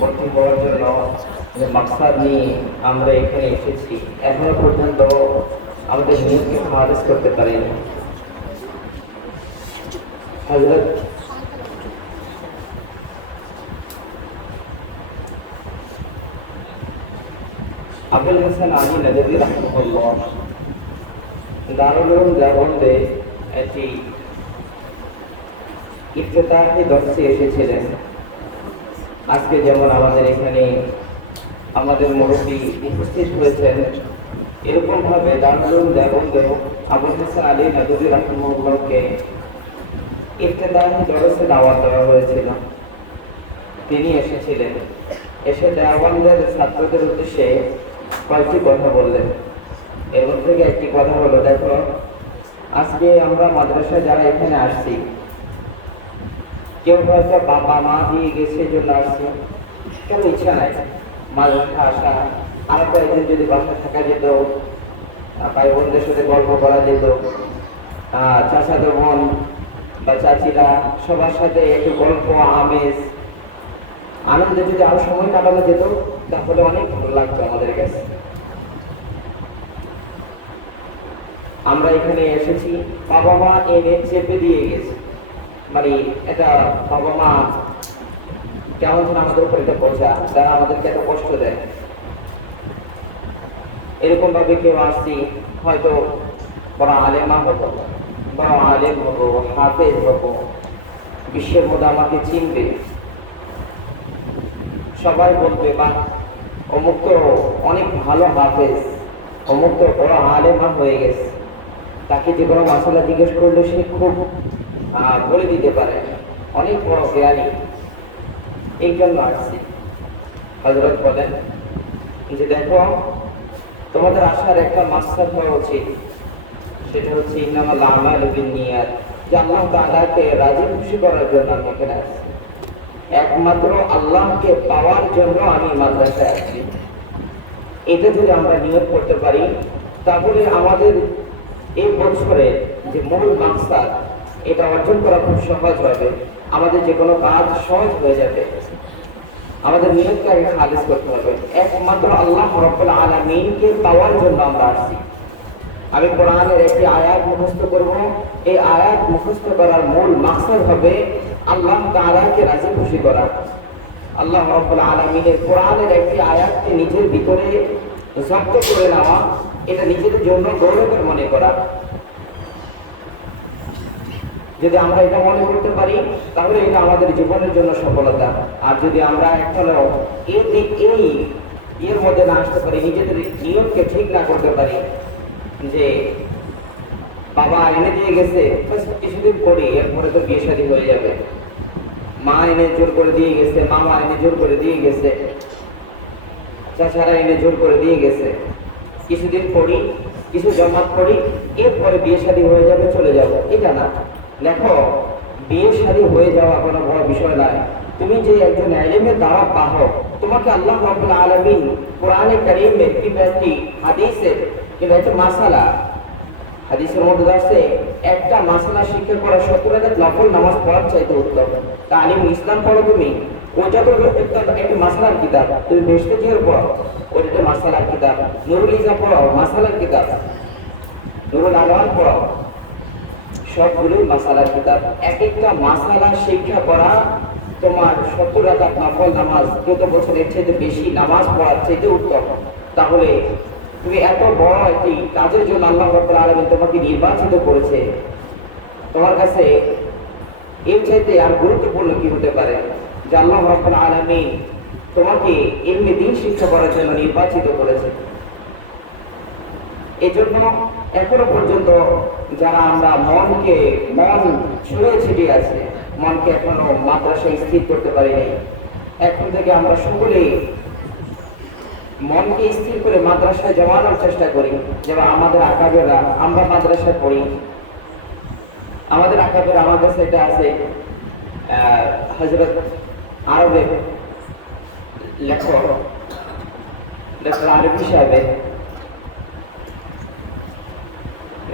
ভর্তি হওয়ার জন্য যে মাকসাদ নিয়ে আমরা এখানে এসেছি এখনও পর্যন্ত আমাদের নিয়মকে খারিজ করতে পারিনি হজরত আবুল হাসান আলী নদী রহমতুল্লাহ দারুল উলুম দেওবন্দে একটি ইফতেতাহি দর্শে এসেছিলেন। আজকে যেমন আমাদের এখানে আমাদের মুরব্বী উপস্থিত হয়েছেন এরকম ভাবে দারুল দেবন্দে আবুল হাসান আলী নদী রহমতুল্লাহকে ইফতেতাহি দর্শে দাওয়াত দেওয়া হয়েছিল। তিনি এসেছিলেন। এসে দেওয়ানদের ছাত্রদের উদ্দেশ্যে কয়েকটি কথা বললেন। এর মধ্যে একটি কথা হলো, দেখো, আজকে আমরা মাদ্রাসায় যারা এখানে আসছি কেউ হয়তো বাবা, মা দিয়ে গেছে, জন্য আসছি। কেউ ইচ্ছা নাই। মাদ্রাসা আসা। আর কয়েকদিন যদি বাসায় থাকা যেত ভাই বোনদের সাথে গল্প করা যেত। চাচাতো বোন বা চাচিরা সবার সাথে একটু গল্প, আমেজ। আনন্দে যদি আরও সময় কাটানো যেত, তাহলে অনেক ভালো লাগতো আমাদের কাছে। আমরা এখানে এসেছি। বাবা মা এনে চেপে দিয়ে গেছে। মানে এটা বাবা মা কেমন যেন আমাদের উপর এটা বোঝা যারা আমাদেরকে এত কষ্ট দেয়। এরকম ভাবে কেউ আসছি, হয়তো বড় আলেমা হতো, বড় আলেম হব, হাফেজ হব, বিশ্বের মধ্যে আমাকে চিনবে। সবাই বলবে বা অমুক তো অনেক ভালো হাফেজ, অমুক তো বড় আলেমা হয়ে গেছে। তাকে যে কোনো মশলা জিজ্ঞেস করলে সে খুব বলে দিতে পারে। অনেক বড় জ্ঞানী এই জন্য আসছি। হজরত বলেন যে দেখো, তোমাদের আসার একটা মাস্টার হওয়া উচিত। সেটা হচ্ছে, ইন্নামাল আমাল বিনিয়াত যে আল্লাহ তাআলাকে রাজি খুশি করার জন্য আমি এখানে আসছি। একমাত্র আল্লাহকে পাওয়ার জন্য আমি মাদ্রাসায় আসছি। এটা যদি আমরা নিয়োগ করতে পারি, তাহলে আমাদের এই বছরে যে মূল মাকসাদ এটা অর্জন করা খুব সহজ হবে আমাদের যে কোনো কাজ সহজ হয়ে যাবে আমাদের নিয়োগকে আগে খালিজ করতে হবে। একমাত্র আল্লাহ রব্বুল আলমিনকে পাওয়ার জন্য আমরা আসছি। আমি কোরআনের একটি আয়াত মুখস্থ করব। এই আয়াত মুখস্থ করার মূল মাকসাদ হবে আল্লাহ তাআলাকে রাজি খুশি করা। আল্লাহ রাব্বুল আলামিনের কোরআনের একটি আয়াতকে নিজের ভিতরে জব্দ করে নেওয়া, এটা নিজেদের জন্য গৌরবের মনে করা। যদি আমরা এটা মনে করতে পারি, তাহলে এটা আমাদের জীবনের জন্য সফলতা। আর যদি আমরা এখনও এই এই এর মধ্যে না আসতে পারি, নিজেদের নিয়মকে ঠিক না করতে পারি, যে বাবা এনে দিয়ে গেছে কিছুদিন পরে এরপরে তো বিয়ে শাদী হয়ে যাবে। মা এনে জোর করে দিয়ে গেছে, মামা এনে জোর করে দিয়ে গেছে, চাচারা এনে জোর করে দিয়ে গেছে। কিছুদিন পড়ি কিছু জমাত পড়ি এরপরে বিয়ে শাদী হয়ে যাবে, চলে যাব। এটা না। দেখো বিয়ে শাদী হয়ে যাওয়া কোনো বড় বিষয় নয়। তুমি যে একজন এলেমের দ্বারা পাহ, তোমাকে আল্লাহ রাব্বুল আলামিন কোরআনে কারীমের কিংবা একটি হাদিসের কিংবা একটা মাসালা। হাদিসের মধ্যে আছে, একটা মাসালা শিক্ষা করা সত্তর হাজার নফল নামাজ পড়ার চাইতে উত্তম। তা আলিম ইসলাম পড়ো তুমি। মাসালার কিতাব। নুরুল ইসলাম পড়ো, মাসালার কিতাব। নুরুল আলমান পড়ো। সবগুলোই মাসালার কিতাব। এক একটা মাসালা শিক্ষা করা তোমার সত্তর হাজার নফল নামাজ, যত বছরের চাইতে বেশি নামাজ পড়ার চাইতে উত্তম। তাহলে তুমি এত বড় একটি কাজের জন্য আল্লাহ রব্বুল আলামিন তোমাকে নির্বাচিত করেছে। তোমার কাছে এর চাইতে আর গুরুত্বপূর্ণ কি হতে পারে? যে আল্লাহ রব্বুল তোমাকে এমনি দিন শিক্ষা করার জন্য নির্বাচিত করেছে। এজন্য এখনও পর্যন্ত যারা আমরা মনকে, মন ছড়িয়ে ছিটিয়ে আছে, মনকে এখনও মাদ্রাসায় স্থির করতে পারি নাই এখন থেকে আমরা সকলেই মনকে স্থির করে মাদ্রাসায় জমানোর চেষ্টা করি। যেমন আমাদের আকাবেরা, আমরা মাদ্রাসায় পড়ি। আমাদের আকাবের আমার কাছে এটা আছে হজরত আরবে লেখক, ডক্টর আরবি সাহেবের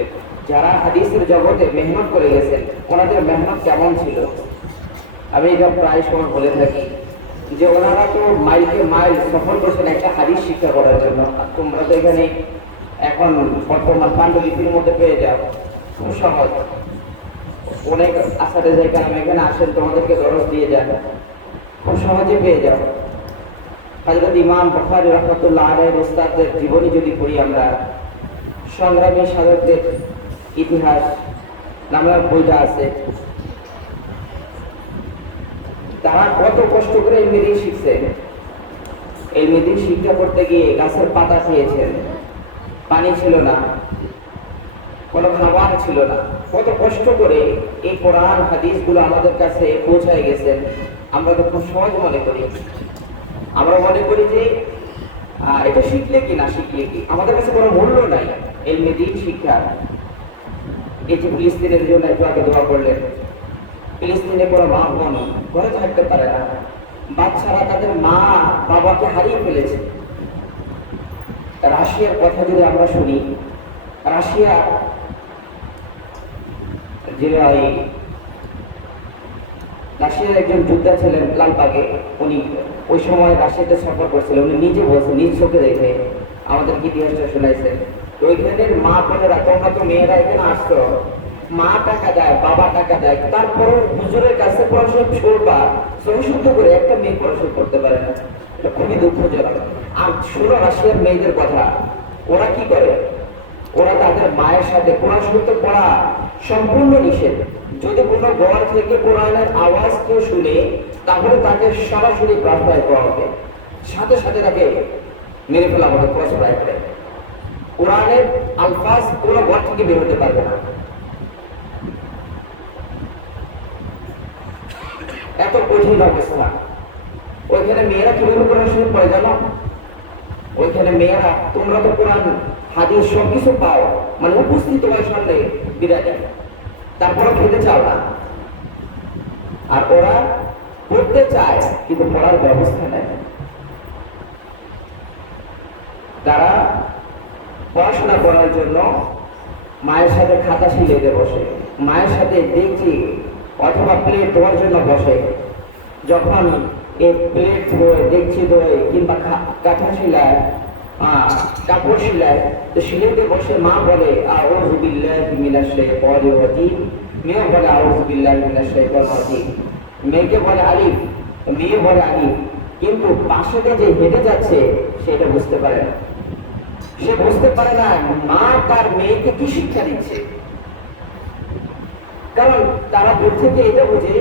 যারা হাদিসের জগতে মেহনত করে গেছেন, ওনাদের মেহনত কেমন ছিল? আমি এটা প্রায় সময় বলে থাকি যে ওনারা তো মাইলকে মাইল সফর করছেন একটা হাদিস শিক্ষা করার জন্য। তোমরা তো এখানে এখন বর্তমান পাণ্ডুলিপির মধ্যে পেয়ে যাও। খুব সহজ। অনেক আসাতে জায়গা আমি এখানে আসেন, তোমাদেরকে দরজ দিয়ে যান। খুব সহজে পেয়ে যাও। হজরত ইমাম বখারি রহমতুল্লাহ আলের ওস্তাদের জীবনী যদি পড়ি আমরা, সংগ্রামী সাধকদের ইতিহাস নামের বইটা আছে। তারা কত কষ্ট করে এই মেদিন শিখছে। এই মেদিন শিক্ষা করতে গিয়ে গাছের পাতা খেয়েছেন। পানি ছিল না, কোনো খাবার ছিল না। কত কষ্ট করে এই কোরআন, হাদিসগুলো আমাদের কাছে পৌঁছায় গেছেন। আমরা তো খুব সহজ মনে করি। আমরা মনে করি যে এটা শিখলে কি না শিখলে কি? আমাদের কাছে কোনো মূল্য নাই এই মেদিন শিক্ষা যে ফিলিস্তিনের জন্য একটু আগে দোয়া করলেন, ফিলিস্তিনে কোনো মা বোন ঘরে থাকতে পারে না। বাচ্চারা তাদের মা, বাবাকে হারিয়ে ফেলেছে। রাশিয়ার কথা যদি আমরা শুনি, রাশিয়া যে রাশিয়ার একজন যোদ্ধা ছিলেন লালবাগে, উনি ওই সময় রাশিয়াতে সফর করছিলেন। উনি নিজে বলছে নিজ চোখে দেখে আমাদের ইতিহাসটা শোনাইছে। তো ওইখানের মা বোনেরা তোমরা তো মেয়েরা এখানে আসছো মা টাকা দেয়, বাবা টাকা দেয়। তারপর হুজুরের কাছে পড়াশোনা করবা সহিশুদ্ধ করে একটা মেয়ে পড়াশোনা করতে পারে না। খুবই দুঃখজনক। আর শোনো রাশিয়ার মেয়েদের কথা, ওরা কি করে? ওরা তাদের মায়ের সাথে কোরআন শরীফ পড়া সম্পূর্ণ নিষেধ। যদি কোনো ঘর থেকে কোরআনের আওয়াজ কেউ শুনে, তাহলে তাকে সরাসরি প্রার্থনায় করা হবে। সাথে সাথে তাকে মেরে ফেলা হবে ক্রস রাইফেলে কোরআনের আলফাজ কোনো ঘর থেকে বের হতে পারবে না। এত কঠিন হবে অবস্থা ওইখানে মেয়েরা কীভাবে কোরআন শরীফ পড়ে জানো? ওইখানে মেয়েরা, তোমরা তো কোরআন, হাদিস সব কিছু পাও মানে উপস্থিত তোমার সামনে বিরাজে তারপরে খেতে চাও না। আর ওরা পড়তে চায়, কিন্তু পড়ার ব্যবস্থা নেয় তারা পড়াশোনা করার জন্য মায়ের সাথে খাতা শিলেতে বসে। মায়ের সাথে দেখছি অথবা প্লেট দেওয়ার জন্য বসে। যখন এই প্লেট ধোয়, দেখছি ধোয় কিংবা কাঁথা শিলায় কাপড় শিলায় তো শিলেতে বসে মা বলে, আউযু বিল্লাহি মিনাশ শাইতানির মেয়ে বলে, আউযু বিল্লাহি মিনাশ শাইতানির রাজিম। মেয়েকে বলে, আলিফ। মেয়ে বলে, আলিফ। কিন্তু পাশে যে হেঁটে যাচ্ছে সেটা বুঝতে পারে না। সে বুঝতে পারে না মা তার মেয়েকে কি শিক্ষা দিচ্ছে। কারণ তারা দূর থেকে এটা বুঝে